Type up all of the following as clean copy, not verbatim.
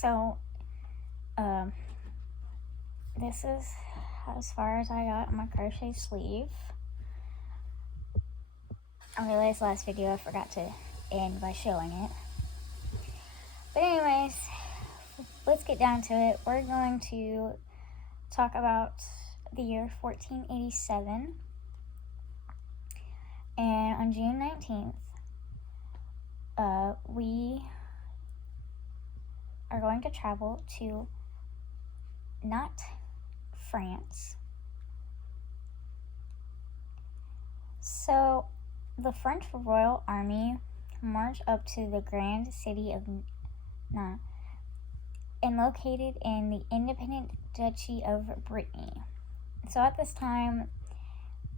So, this is as far as I got on my crochet sleeve. I realized last video I forgot to end by showing it. But anyways, let's get down to it. We're going to talk about the year 1487. And on June 19th, we are going to travel to not France. So, the French Royal Army marched up to the grand city of Nantes and located in the independent Duchy of Brittany. So at this time,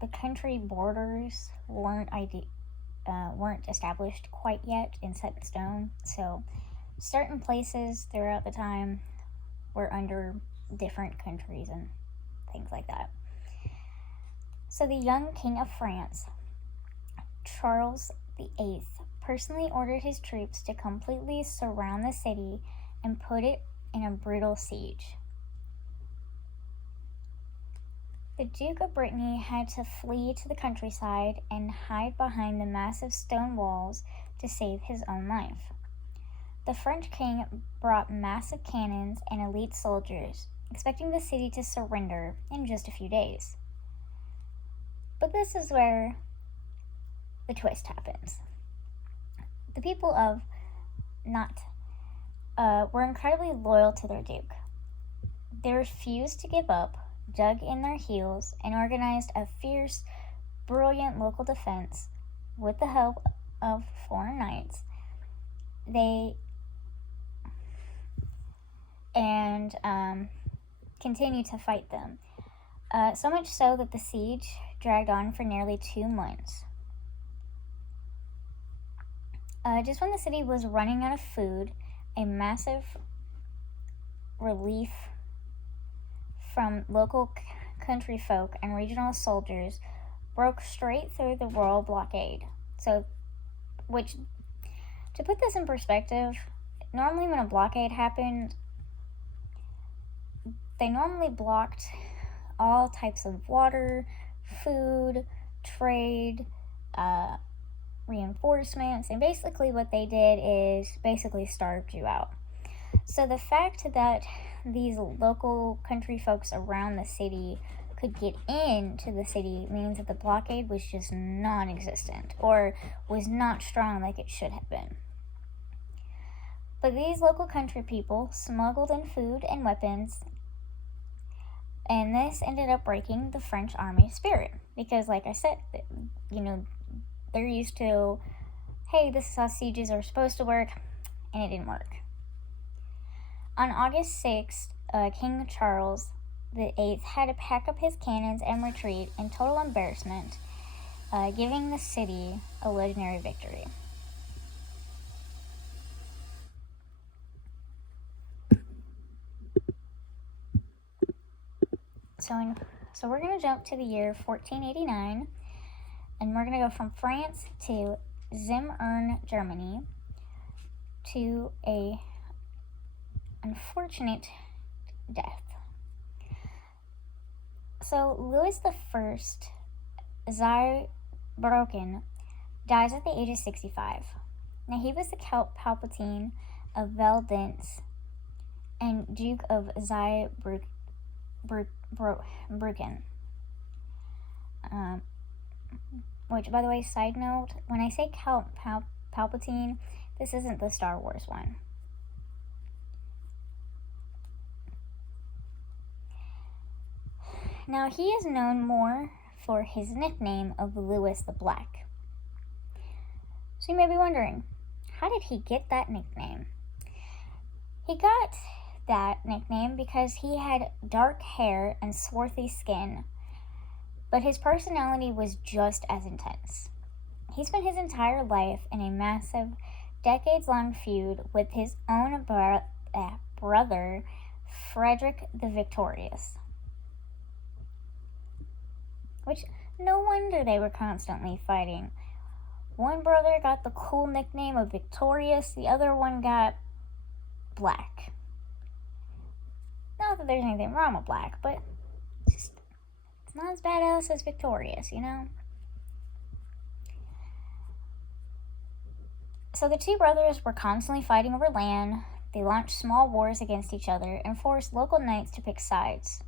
the country borders weren't established quite yet and set in stone. So certain places throughout the time were under different countries and things like that. So the young King of France, Charles VIII, personally ordered his troops to completely surround the city and put it in a brutal siege. The Duke of Brittany had to flee to the countryside and hide behind the massive stone walls to save his own life. The French king brought massive cannons and elite soldiers, expecting the city to surrender in just a few days. But this is where the twist happens. The people of Nantes were incredibly loyal to their duke. They refused to give up, dug in their heels, and organized a fierce, brilliant local defense with the help of foreign knights. They continued to fight them, so much so that the siege dragged on for nearly 2 months. Just when the city was running out of food, a massive relief from local country folk and regional soldiers broke straight through the royal blockade. To put this in perspective, normally when a blockade happened, they normally blocked all types of water, food, trade, reinforcements, and basically what they did is basically starved you out. So the fact that these local country folks around the city could get into the city means that the blockade was just non-existent or was not strong like it should have been. But these local country people smuggled in food and weapons, and this ended up breaking the French army spirit because, like I said, they're used to, hey, this is how sieges are supposed to work, and it didn't work. On August 6th, King Charles VIII had to pack up his cannons and retreat in total embarrassment, giving the city a legendary victory. So we're going to jump to the year 1489, and we're going to go from France to Zimmern, Germany, to a unfortunate death. So Louis I Zweibrücken dies at the age of 65. Now he was the Count Palpatine of Valdense and Duke of Zweibrücken. Which, by the way, side note, when I say Count Palpatine, this isn't the Star Wars one. Now, he is known more for his nickname of Louis the Black. So you may be wondering, how did he get that nickname? He got that nickname because he had dark hair and swarthy skin, but his personality was just as intense. He spent his entire life in a massive, decades-long feud with his own brother, Frederick the Victorious. Which, no wonder they were constantly fighting. One brother got the cool nickname of Victorious, the other one got Black. Not that there's anything wrong with black, but it's not as badass as Victorious, you know? So the two brothers were constantly fighting over land. They launched small wars against each other and forced local knights to pick sides.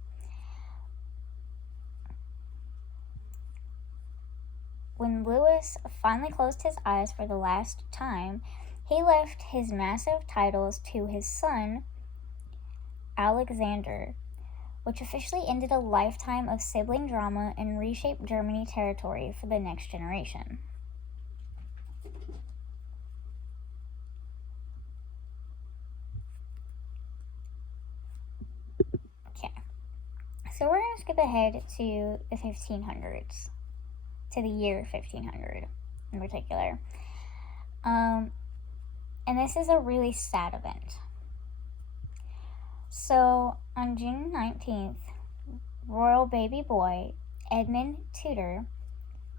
When Louis finally closed his eyes for the last time, he left his massive titles to his son, Alexander, which officially ended a lifetime of sibling drama and reshaped Germany territory for the next generation. Okay, so we're going to skip ahead to the 1500s, to the year 1500 in particular. And this is a really sad event. So, on June 19th, royal baby boy Edmund Tudor,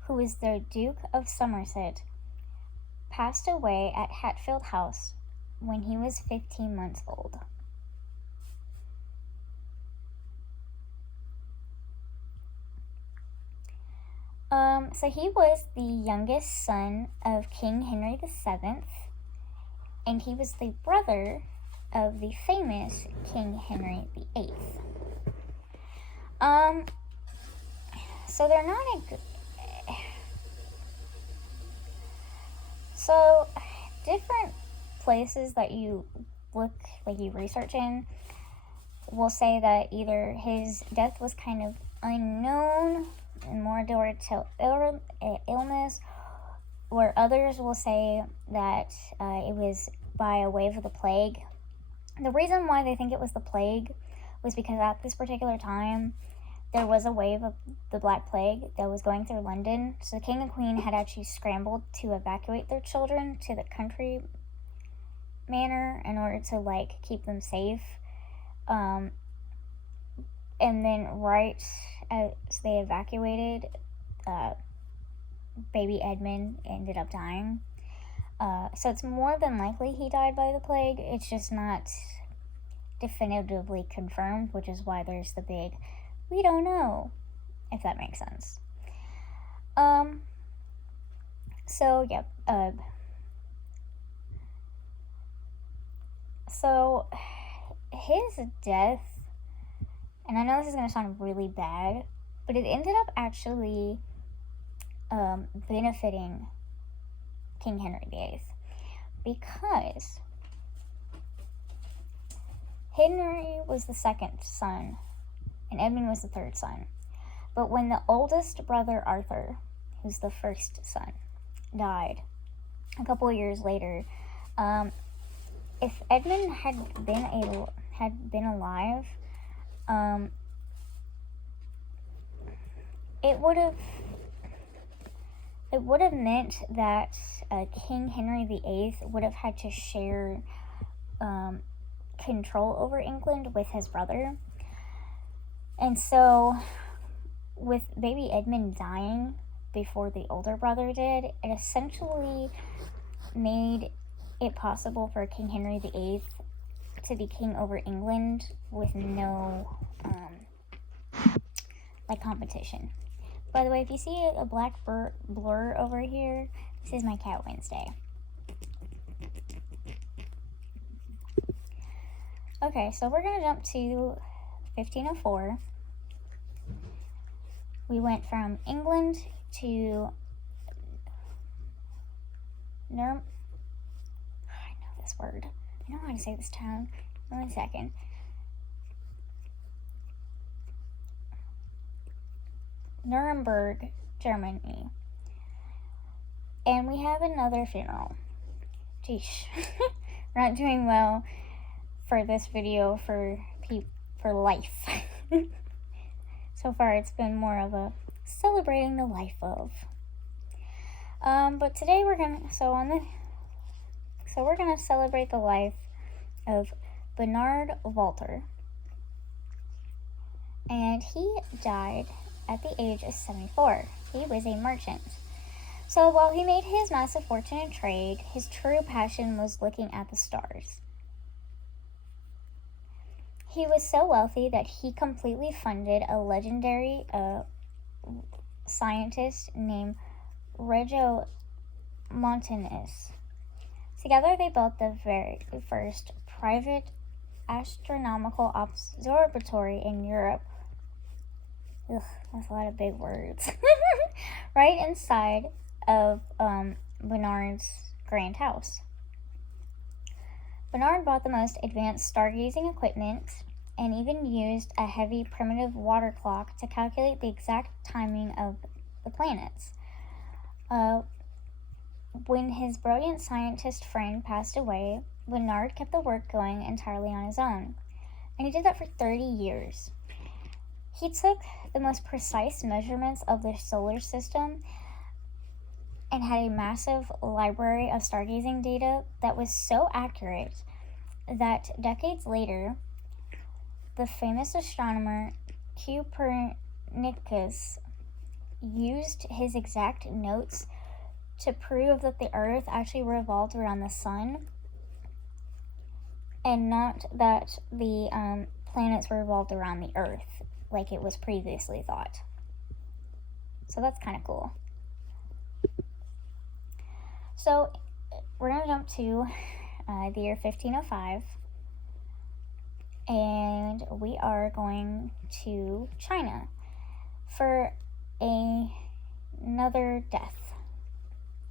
who is the Duke of Somerset, passed away at Hatfield House when he was 15 months old. So he was the youngest son of King Henry VII, and he was the brother of the famous King Henry VIII. So they're not a good... So, different places that you look, like you research in, will say that either his death was kind of unknown and more due to illness, or others will say that it was by a wave of the plague. The reason why they think it was the plague was because at this particular time, there was a wave of the Black Plague that was going through London. So the king and queen had actually scrambled to evacuate their children to the country manor in order to, keep them safe. And then right as they evacuated, baby Edmund ended up dying. So it's more than likely he died by the plague. It's just not definitively confirmed, which is why there's the big, we don't know, if that makes sense. So his death, and I know this is going to sound really bad, but it ended up actually benefiting King Henry VIII, because Henry was the second son and Edmund was the third son. But when the oldest brother Arthur, who's the first son, died a couple of years later, if Edmund had been alive, it would have meant that King Henry VIII would have had to share control over England with his brother. And so, with baby Edmund dying before the older brother did, it essentially made it possible for King Henry VIII to be king over England with no competition. By the way, if you see a black blur over here, this is my cat Wednesday. Okay, so we're going to jump to 1504. We went from England to I know this word. I know how to say this town. 1 second. Nuremberg, Germany. And we have another funeral. Geesh. We're not doing well for this video for life. So far it's been more of a celebrating the life of. But today we're gonna celebrate the life of Bernard Walter. And he died at the age of 74. He was a merchant. So while he made his massive fortune in trade, his true passion was looking at the stars. He was so wealthy that he completely funded a legendary scientist named Rego Montanus. Together, they built the very first private astronomical observatory in Europe. Ugh, that's a lot of big words. Right inside of Bernard's grand house. Bernard bought the most advanced stargazing equipment and even used a heavy primitive water clock to calculate the exact timing of the planets. When his brilliant scientist friend passed away, Bernard kept the work going entirely on his own, and he did that for 30 years. He took the most precise measurements of the solar system and had a massive library of stargazing data that was so accurate that decades later, the famous astronomer Copernicus used his exact notes to prove that the Earth actually revolved around the sun and not that the planets revolved around the Earth like it was previously thought. So that's kind of cool. So we're going to jump to the year 1505, and we are going to China for another death.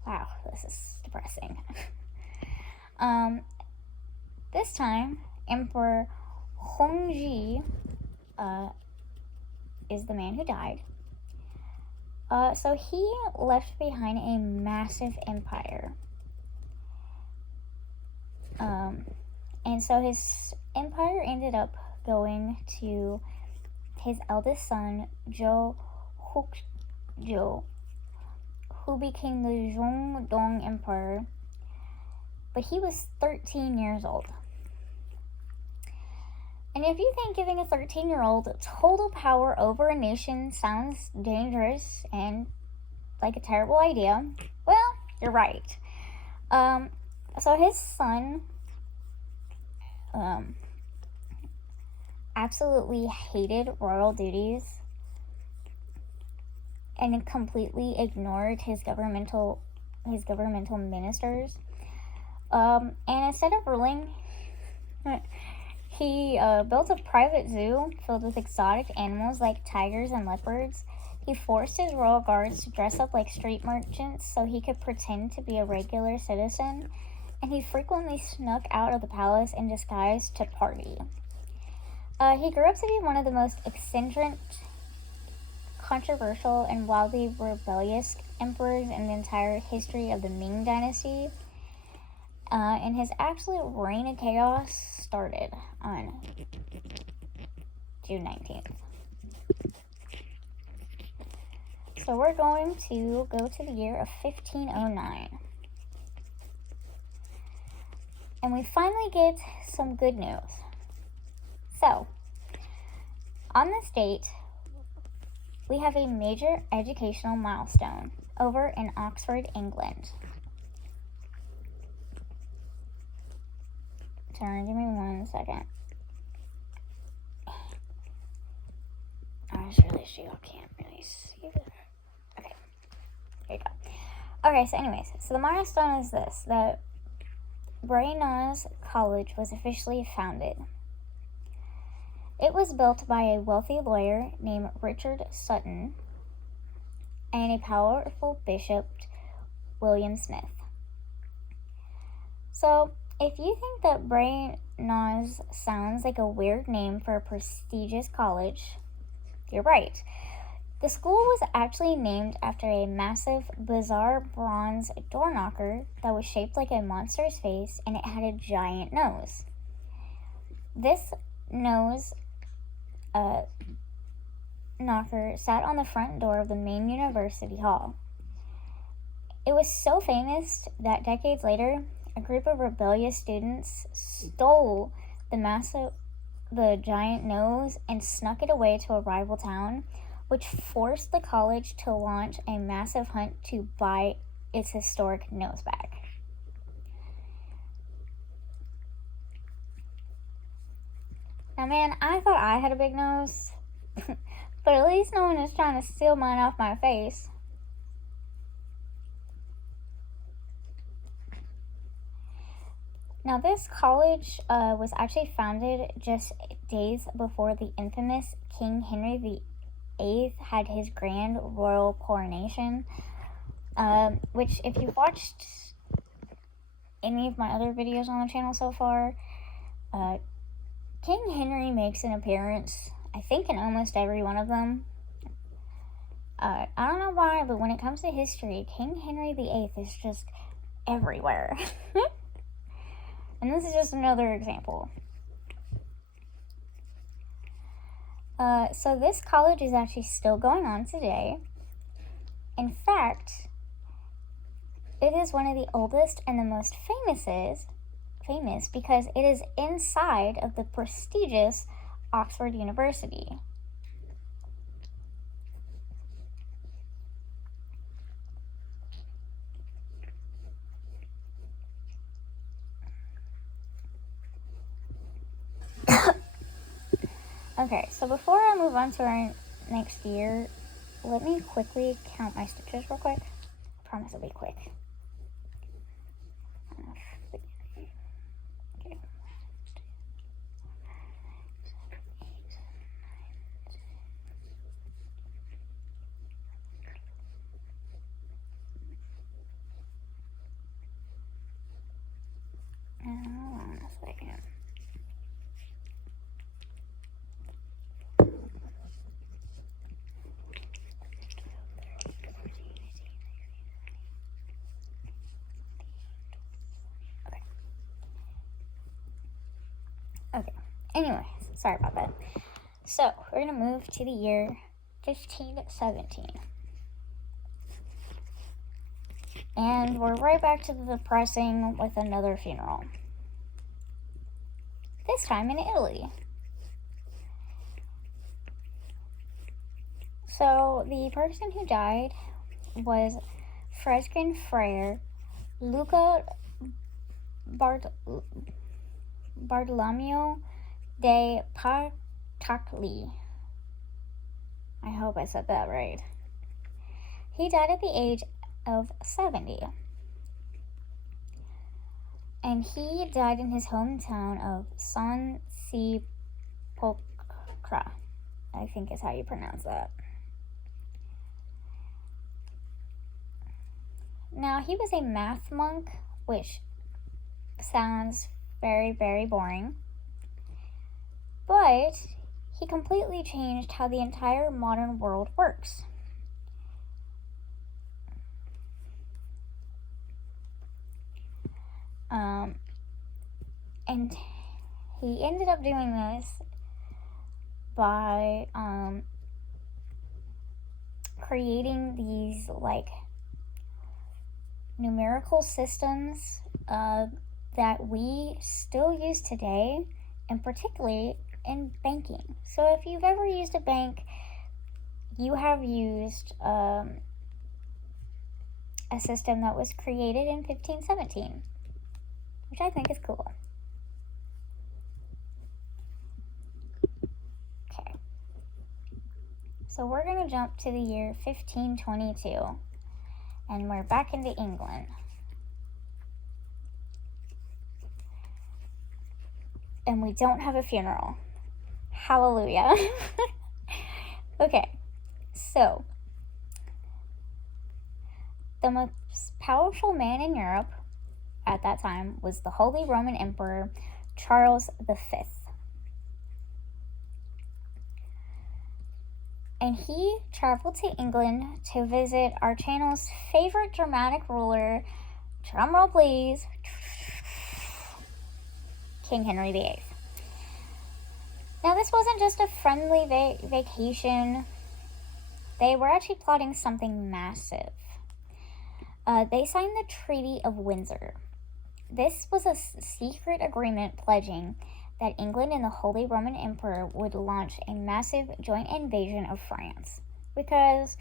Wow, this is depressing. This time, Emperor Hongji is the man who died. So he left behind a massive empire. And so his empire ended up going to his eldest son, Zhou Hukzhou, who became the Zhongdong Emperor, but he was 13 years old. And if you think giving a 13-year-old total power over a nation sounds dangerous and like a terrible idea, well, you're right. So his son absolutely hated royal duties and completely ignored his governmental ministers. And instead of ruling, he built a private zoo filled with exotic animals like tigers and leopards. He forced his royal guards to dress up like street merchants so he could pretend to be a regular citizen, and he frequently snuck out of the palace in disguise to party. He grew up to be one of the most eccentric, controversial, and wildly rebellious emperors in the entire history of the Ming Dynasty. And his absolute reign of chaos started on June 19th. So we're going to go to the year of 1509. And we finally get some good news. So, on this date, we have a major educational milestone over in Oxford, England. Sorry, give me 1 second. I just realized you all can't really see that. Okay, there you go. Okay, so anyways, so the milestone is this, that Brainaz College was officially founded. It was built by a wealthy lawyer named Richard Sutton and a powerful bishop, William Smith. So, if you think that Brainaz sounds like a weird name for a prestigious college, you're right. The school was actually named after a massive, bizarre bronze door knocker that was shaped like a monster's face, and it had a giant nose. This nose knocker sat on the front door of the main university hall. It was so famous that decades later, a group of rebellious students stole the giant nose and snuck it away to a rival town, which forced the college to launch a massive hunt to buy its historic nose back. Now, man, I thought I had a big nose, but at least no one is trying to steal mine off my face. Now, this college was actually founded just days before the infamous King Henry VIII had his grand royal coronation, which, if you've watched any of my other videos on the channel so far, King Henry makes an appearance, I think, in almost every one of them. I don't know why, but when it comes to history, King Henry VIII is just everywhere. And this is just another example. So this college is actually still going on today. In fact, it is one of the oldest and the most famous because it is inside of the prestigious Oxford University. Okay, so before I move on to our next year, let me quickly count my stitches real quick. I promise it'll be quick. Hold on a second. Okay. Anyways, sorry about that. So, we're going to move to the year 1517. And we're right back to the depressing with another funeral. This time in Italy. So, the person who died was Frescan friar Luca Bartolomeo de Patacli. I hope I said that right. He died at the age of 70. And he died in his hometown of San Sepolcro. I think is how you pronounce that. Now, he was a math monk, which sounds very, very boring. But he completely changed how the entire modern world works. And he ended up doing this by creating these like numerical systems that we still use today, and particularly in banking. So if you've ever used a bank, you have used a system that was created in 1517, which I think is cool. Okay, so we're going to jump to the year 1522, and we're back into England. And we don't have a funeral. Hallelujah. Okay, so the most powerful man in Europe at that time was the Holy Roman Emperor Charles V. And he traveled to England to visit our channel's favorite dramatic ruler, drumroll please, King Henry VIII. Now, this wasn't just a friendly vacation. They were actually plotting something massive. They signed the Treaty of Windsor. This was a secret agreement pledging that England and the Holy Roman Emperor would launch a massive joint invasion of France. Because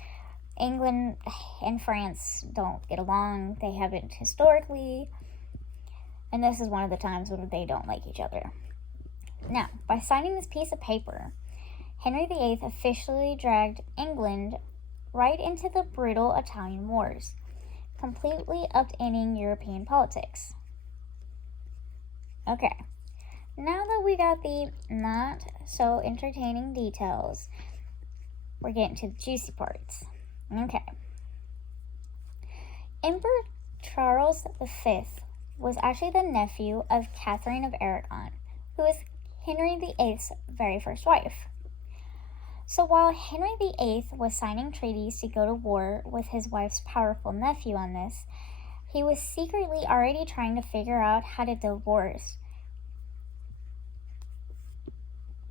England and France don't get along. They haven't historically. And this is one of the times when they don't like each other. Now, by signing this piece of paper, Henry VIII officially dragged England right into the brutal Italian Wars, completely upending European politics. Okay, now that we got the not so entertaining details, we're getting to the juicy parts. Okay. Emperor Charles V was actually the nephew of Catherine of Aragon, who was Henry VIII's very first wife. So while Henry VIII was signing treaties to go to war with his wife's powerful nephew on this, he was secretly already trying to figure out how to divorce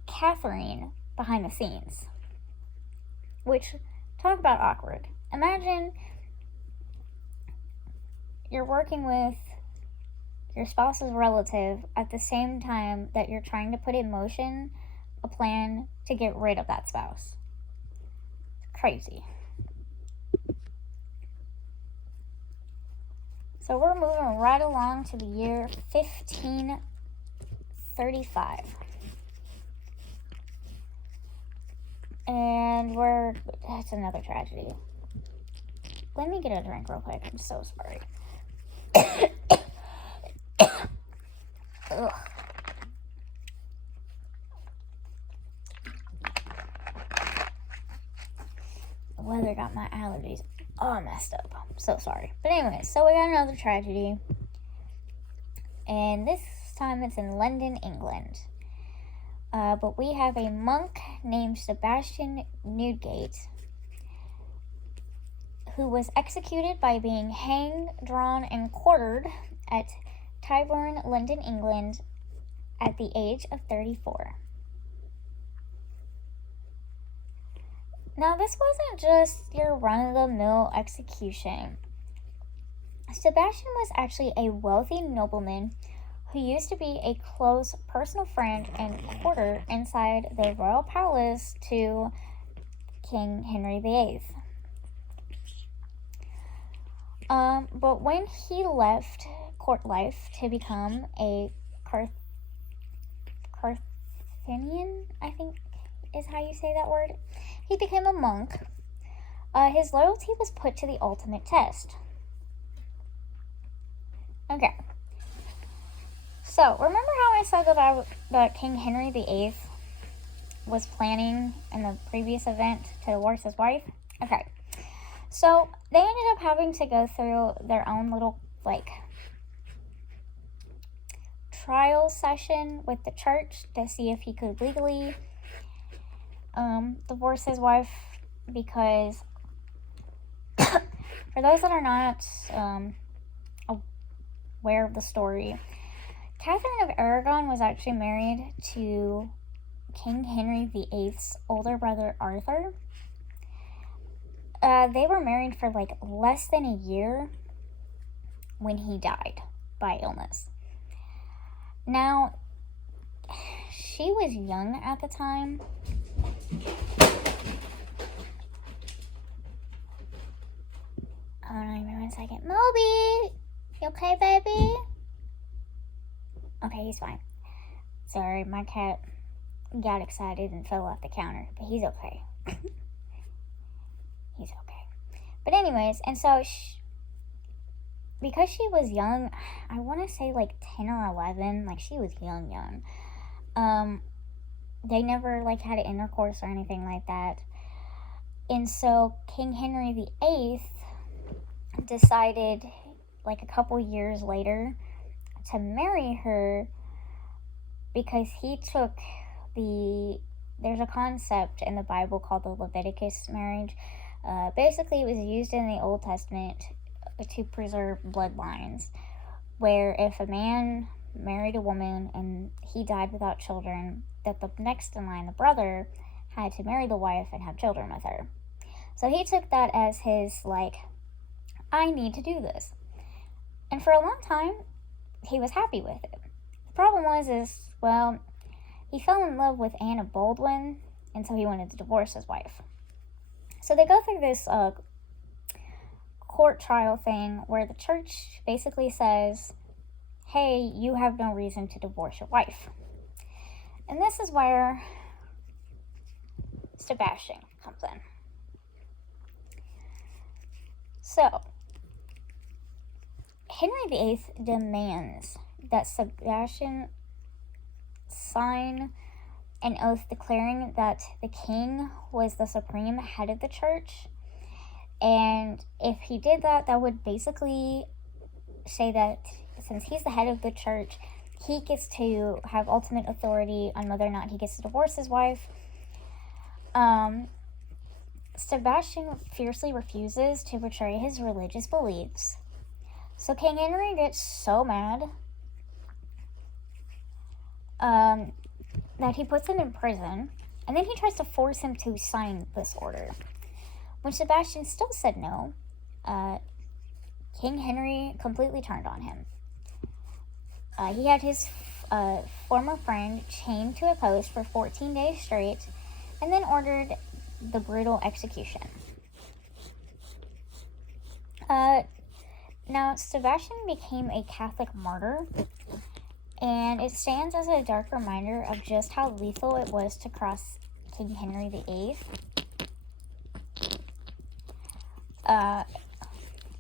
Catherine behind the scenes. Which, talk about awkward. Imagine you're working with your spouse's relative at the same time that you're trying to put in motion a plan to get rid of that spouse. It's crazy. So we're moving right along to the year 1535. And that's another tragedy. Let me get a drink real quick. I'm so sorry. Ugh. The weather got my allergies all messed up. I'm so sorry. But anyway, so we got another tragedy. And this time it's in London, England. But we have a monk named Sebastian Newgate who was executed by being hanged, drawn, and quartered at Tyburn, London, England at the age of 34. Now, this wasn't just your run-of-the-mill execution. Sebastian was actually a wealthy nobleman who used to be a close personal friend and courtier inside the royal palace to King Henry VIII. But when he left court life to become a Carthaginian, I think is how you say that word, he became a monk. His loyalty was put to the ultimate test. Okay. So, remember how I said that King Henry VIII was planning in the previous event to divorce his wife? Okay. So, they ended up having to go through their own little, trial session with the church to see if he could legally divorce his wife, because for those that are not aware of the story, Catherine of Aragon was actually married to King Henry VIII's older brother Arthur. They were married for less than a year when he died by illness. Now, she was young at the time. Hold on, give me 1 second. Moby! You okay, baby? Okay, he's fine. Sorry, my cat got excited and fell off the counter, but he's okay. He's okay. But anyways, and so because she was young, I want to say 10 or 11, she was young. They never had an intercourse or anything like that. And so King Henry VIII decided a couple years later to marry her, because he took there's a concept in the Bible called the Leviticus marriage. Basically, it was used in the Old Testament to preserve bloodlines, where if a man married a woman and he died without children, that the next in line, the brother, had to marry the wife and have children with her. So he took that as his, I need to do this. And for a long time, he was happy with it. The problem was, he fell in love with Anne of Boleyn, and so he wanted to divorce his wife. So they go through this court trial thing where the church basically says, hey, you have no reason to divorce your wife. And this is where Sebastian comes in. So, Henry VIII demands that Sebastian sign an oath declaring that the king was the supreme head of the church. And if he did that, that would basically say that since he's the head of the church, he gets to have ultimate authority on whether or not he gets to divorce his wife. Sebastian fiercely refuses to betray his religious beliefs. So King Henry gets so mad that he puts him in prison, and then he tries to force him to sign this order. When Sebastian still said no, King Henry completely turned on him. He had his former friend chained to a post for 14 days straight, and then ordered the brutal execution. Now, Sebastian became a Catholic martyr, and it stands as a dark reminder of just how lethal it was to cross King Henry VIII.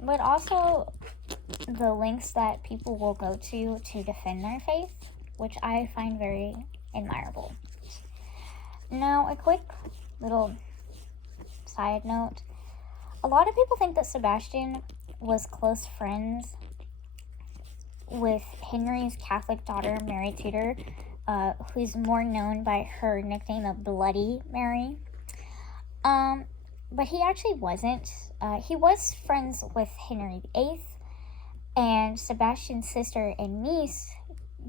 But also the lengths that people will go to defend their faith, which I find very admirable. Now, a quick little side note. A lot of people think that Sebastian was close friends with Henry's Catholic daughter, Mary Tudor, who's more known by her nickname of Bloody Mary. But he actually wasn't. He was friends with Henry VIII, and Sebastian's sister and niece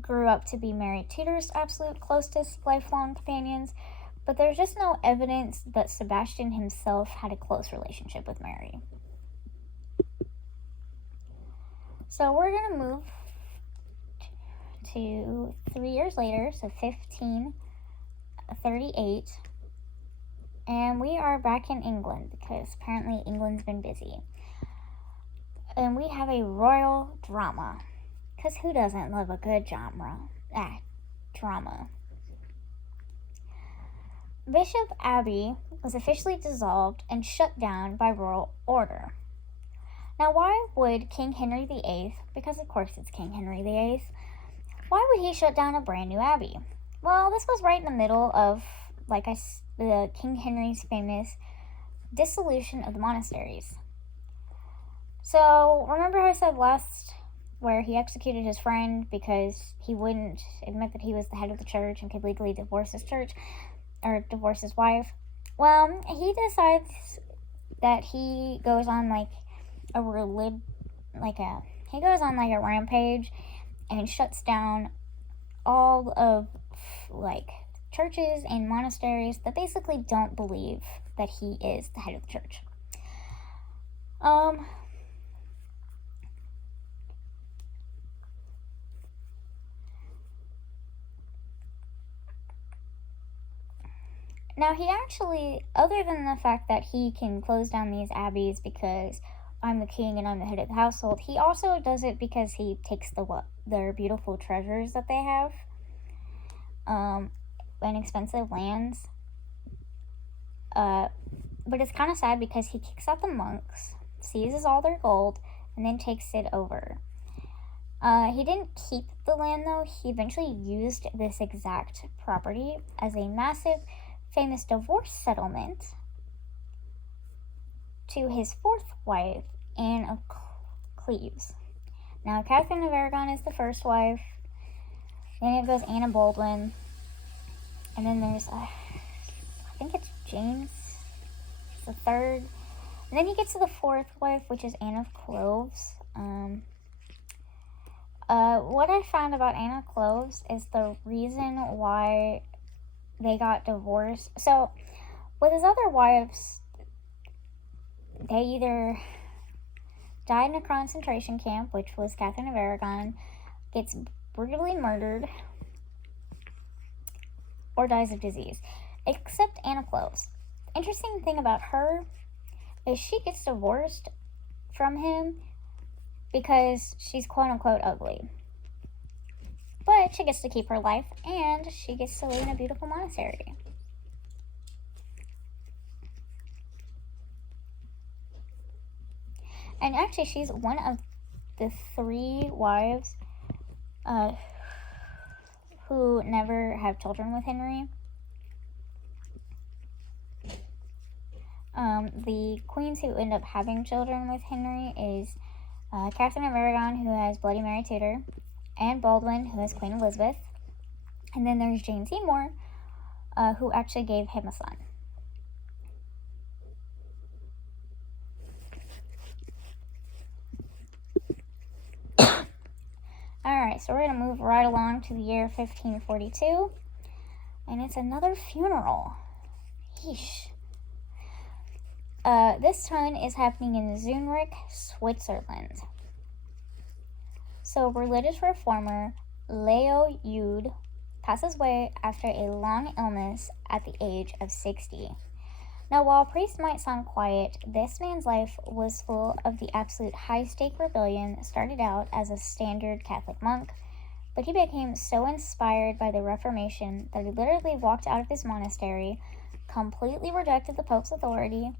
grew up to be Mary Tudor's absolute closest lifelong companions, but there's just no evidence that Sebastian himself had a close relationship with Mary. So we're going to move to 3 years later, so 1538, and we are back in England because apparently England's been busy. And we have a royal drama, because who doesn't love a good drama? Bishop Abbey was officially dissolved and shut down by royal order. Now, why would King Henry VIII, because of course it's King Henry VIII, why would he shut down a brand new abbey? Well, this was right in the middle of, the King Henry's famous dissolution of the monasteries. So, remember how I said last where he executed his friend because he wouldn't admit that he was the head of the church and could legally divorce his wife? Well, he decides that he goes on a rampage and shuts down all of churches and monasteries that basically don't believe that he is the head of the church. Now, he actually, other than the fact that he can close down these abbeys because I'm the king and I'm the head of the household, he also does it because he takes their beautiful treasures that they have, and expensive lands. But it's kind of sad because he kicks out the monks, seizes all their gold, and then takes it over. He didn't keep the land, though. He eventually used this exact property as a massive, famous divorce settlement to his fourth wife, Anne of Cleves. Now, Catherine of Aragon is the first wife. Then it goes Anne of Baldwin. And then there's, I think it's James, the third. And then he gets to the fourth wife, which is Anne of Cloves. What I found about Anne of Cloves is the reason why they got divorced. So, with his other wives, they either died in a concentration camp, which was Catherine of Aragon, gets brutally murdered, or dies of disease. Except Anne of Cloves. Interesting thing about her is she gets divorced from him because she's quote-unquote ugly. but she gets to keep her life and she gets to live in a beautiful monastery. And actually, she's one of the 3 wives who never have children with Henry. The queens who end up having children with Henry is Catherine of Aragon, who has Bloody Mary Tudor, Anne Boleyn, who has Queen Elizabeth, and then there's Jane Seymour, who actually gave him a son. Alright, so we're going to move right along to the year 1542, and it's another funeral. Yeesh. This one is happening in Zurich, Switzerland. So, religious reformer Leo Eudes passes away after a long illness at the age of 60. Now, while priest might sound quiet, this man's life was full of the absolute high-stake rebellion. Started out as a standard Catholic monk, but he became so inspired by the Reformation that he literally walked out of his monastery, completely rejected the Pope's authority,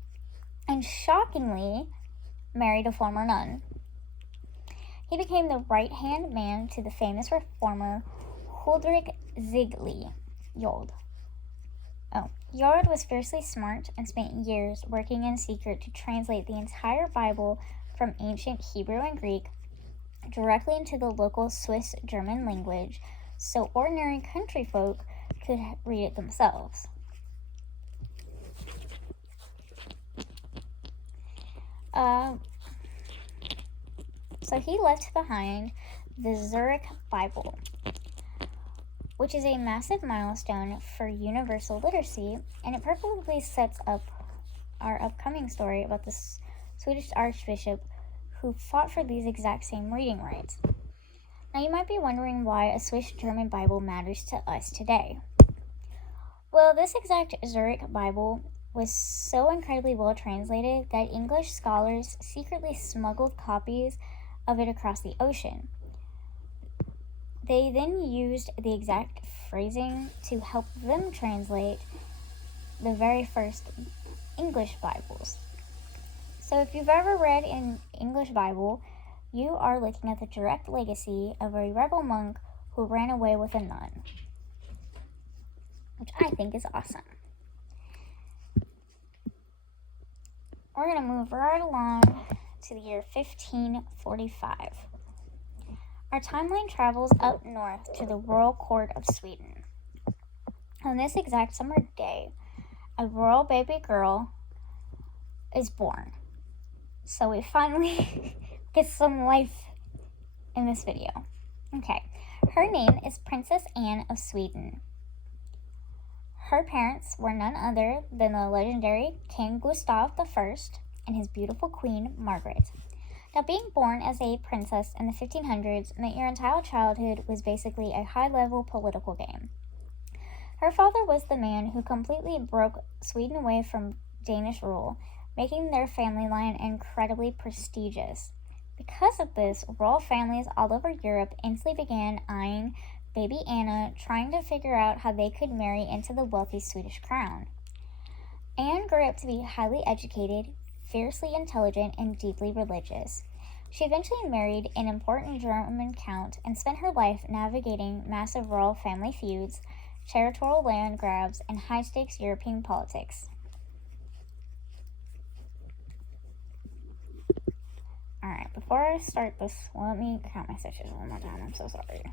and shockingly married a former nun. He became the right-hand man to the famous reformer Huldrych Zwingli. Jord was fiercely smart and spent years working in secret to translate the entire Bible from ancient Hebrew and Greek directly into the local Swiss German language so ordinary country folk could read it themselves. So he left behind the Zurich Bible, which is a massive milestone for universal literacy, and it perfectly sets up our upcoming story about the Swedish archbishop who fought for these exact same reading rights. Now, you might be wondering why a Swiss German Bible matters to us today. Well, this exact Zurich Bible was so incredibly well translated that English scholars secretly smuggled copies of it across the ocean. They then used the exact phrasing to help them translate the very first English Bibles. So if you've ever read an English Bible, you are looking at the direct legacy of a rebel monk who ran away with a nun, which I think is awesome. We're going to move right along to the year 1545. Our timeline travels up north to the royal court of Sweden. On this exact summer day, a royal baby girl is born. So we finally get some life in this video. Okay, her name is Princess Anne of Sweden. Her parents were none other than the legendary King Gustav I and his beautiful queen, Margaret. Now, being born as a princess in the 1500s meant your entire childhood was basically a high-level political game. Her father was the man who completely broke Sweden away from Danish rule, making their family line incredibly prestigious. Because of this, royal families all over Europe instantly began eyeing baby Anna, trying to figure out how they could marry into the wealthy Swedish crown. Anne grew up to be highly educated, fiercely intelligent, and deeply religious. She eventually married an important German count and spent her life navigating massive royal family feuds, territorial land grabs, and high-stakes European politics. Alright, before I start this, let me count my stitches one more time. I'm so sorry.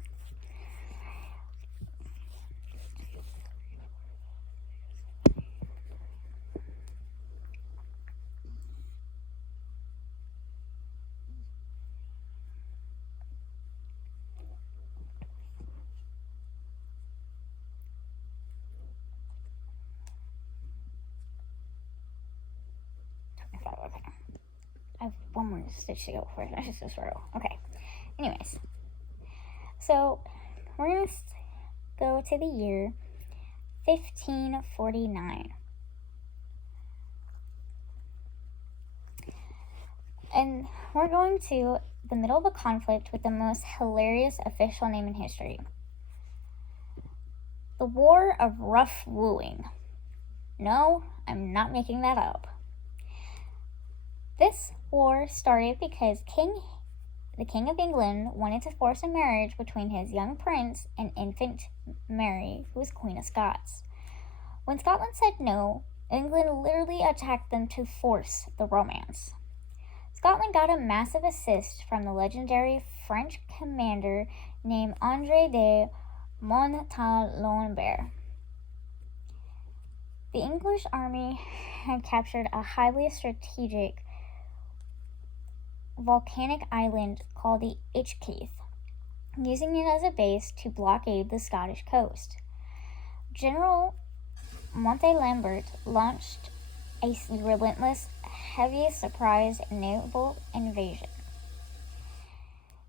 Okay. I have one more stitch to go before I finish this row. Okay. Anyways. So, we're going to go to the year 1549. And we're going to the middle of a conflict with the most hilarious official name in history. The War of Rough Wooing. No, I'm not making that up. This war started because the King of England wanted to force a marriage between his young prince and infant Mary, who was Queen of Scots. When Scotland said no, England literally attacked them to force the romance. Scotland got a massive assist from the legendary French commander named André de Montalembert. The English army had captured a highly strategic volcanic island called the Inchkeith, using it as a base to blockade the Scottish coast. General Montalembert launched a relentless, heavy surprise naval invasion.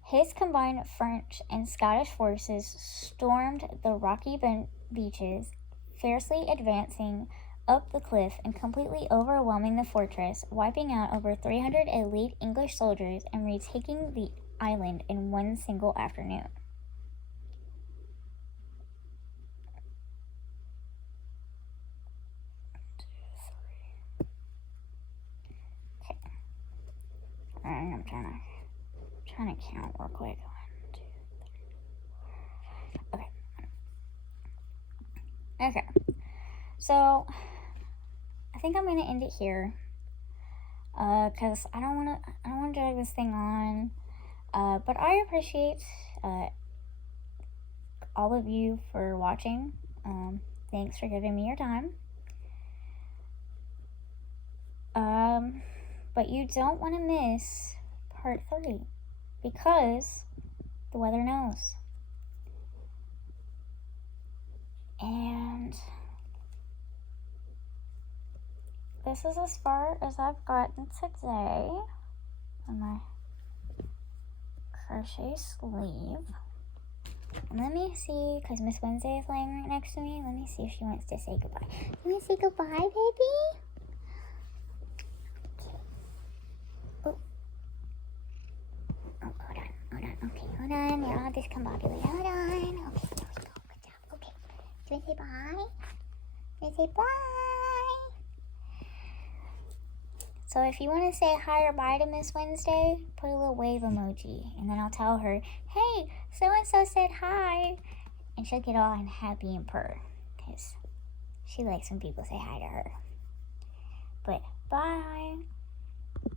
His combined French and Scottish forces stormed the rocky beaches, fiercely advancing up the cliff and completely overwhelming the fortress, wiping out over 300 elite English soldiers and retaking the island in one single afternoon. Okay. Alright, I'm trying to count real quick. 1, 2, 3. Okay. So I think I'm gonna end it here. Cause I don't wanna drag this thing on. But I appreciate all of you for watching. Thanks for giving me your time. But you don't want to miss part 3 because the weather knows. And this is as far as I've gotten today on my crochet sleeve. And let me see, because Miss Wednesday is laying right next to me. Let me see if she wants to say goodbye. Let me say goodbye, baby. Okay. Oh, hold on. Okay, hold on. You're all discombobulated. Hold on. Okay, there we go. Good job. Okay. Do you want to say bye? Do you want to say bye? So if you want to say hi or bye to Miss Wednesday, put a little wave emoji. And then I'll tell her, hey, so-and-so said hi. And she'll get all happy and purr. Because she likes when people say hi to her. But bye.